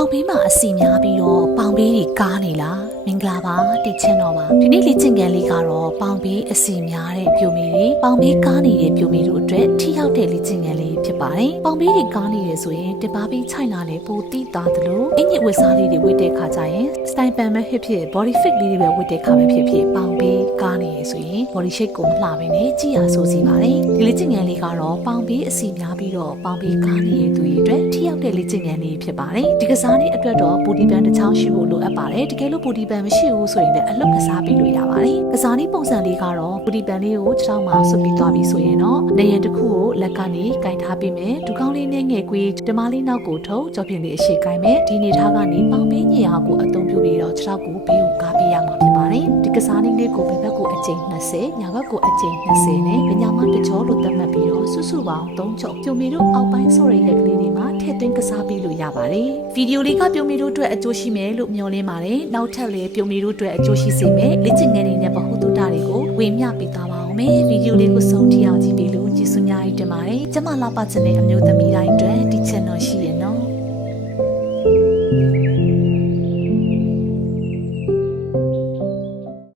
ပေါင်ပေးမှာအစီများပြီးတော့ပေါင်ပေးတွေကားနေလားမင်္ဂလာပါတိချင်တော်ပါဒီနေ့လေ့ကျင့်ခန်းလေးကတော့ပေါင်ပေးအစီများတဲ့ပြိုမီတွေပေါင်ပေးကားနေတဲ့ပြိုမီတို့အတွက်ထိရောက်တဲ့လေ့ကျင့်ခန်းလေးဖြစ်ပါတယ်ပေါင်ပေးတွေကားနေရဆိုရင်တပါးပြီးချိုင်လာလေပိုတိသားသလိုအင်ဂျင်ဝက်စားလေးတွေဝတ်တဲ့ခါကျရင်စတိုင်ပန်မဲ့ဖြစ်ဖြစ် body fit လေးတွေပဲဝတ်တဲ့ခါပဲဖြစ်ဖြစ်ပေါင်ပေးကားနေရဆိုရင် body shape ကိုမလှဘဲနဲ့ကြည့်ရဆိုစီပါတယ်ဒီလေ့ကျင့်ခန်းလေးကတော့ပေါင်ပေးအစီများပြီးတော့ပေါင်ပေးကားနေတဲ့သူတွေအတွက်ထိရောက်တဲ့လေ့ကျင့်ခန်းလေးဖြစ်ပါတယ်ဒီကစားလေးအတွက်တော့ body band တစ်ချောင်းရှိဖို့လိုအပ်ပါတယ်တကယ်လို့ body band မရှိဘူးဆိုရင်လည်းအလုပ်ကစားပေးလို့ရပါတယ်ကစားနည်းပုံစံလေးကတော့ body band လေးကိုခြေထောက်မှာဆွပြီးသွားပြီးဆိုရင်တော့နေရတစ်ခုကိုလက်ကနေကင်ထားပေးမယ်ဒူကောင်းလေးနဲ့ငယ်ကွေးဓမားလေးနောက်ကိုထုတ်ကြောပြင်လေးအရှိကင်မယ်ဒီနေထားကနေပေါင်ပေးညင်အားကိုအသုံးပြုပြီးတော့ခြေထောက်ကိုဘေးကိုကားပေးရမှာဖြစ်ပါတယ်ဒီကစားနည်းလေးကိုဘယ်ဘက်ကိုအကျိန်20ညာဘက်ကိုအကျိန်20နဲ့ပညာမတကြောလို့သတ်မှတ်ပြီးတော့စုစုပေါင်း3ချုပ်ပြုံမီတို့အောက်ပိုင်းဆိုရတဲ့ကလေးတွေမှာထည့်သွင်းကစားပေးလို့ရပါတယ်ဗီဒီယိုလေးကပြုံမီတို့အတွက်အကျိုးရှိမယ်လို့မျှော်လင့်ပါတယ်နောက်ထပ်လည်းပြုံမီတို့အတွက်အကျိုးရှိစေမယ်လေ့ကျင့်ခန်းတွေနဲ့ဗဟုသုတတွေကိုဝေမျှပေးသွားပါအောင်မယ်ဗီဒီယိုလေးကိုဆုံးထိအောင်ကြည့်ပေးလို့ကျေးဇူးများတင်ပါတယ်ကျမလာပါချင်တဲ့အမျိုးသမီးတိုင်းအတွက်ဒီ channel ရှိရ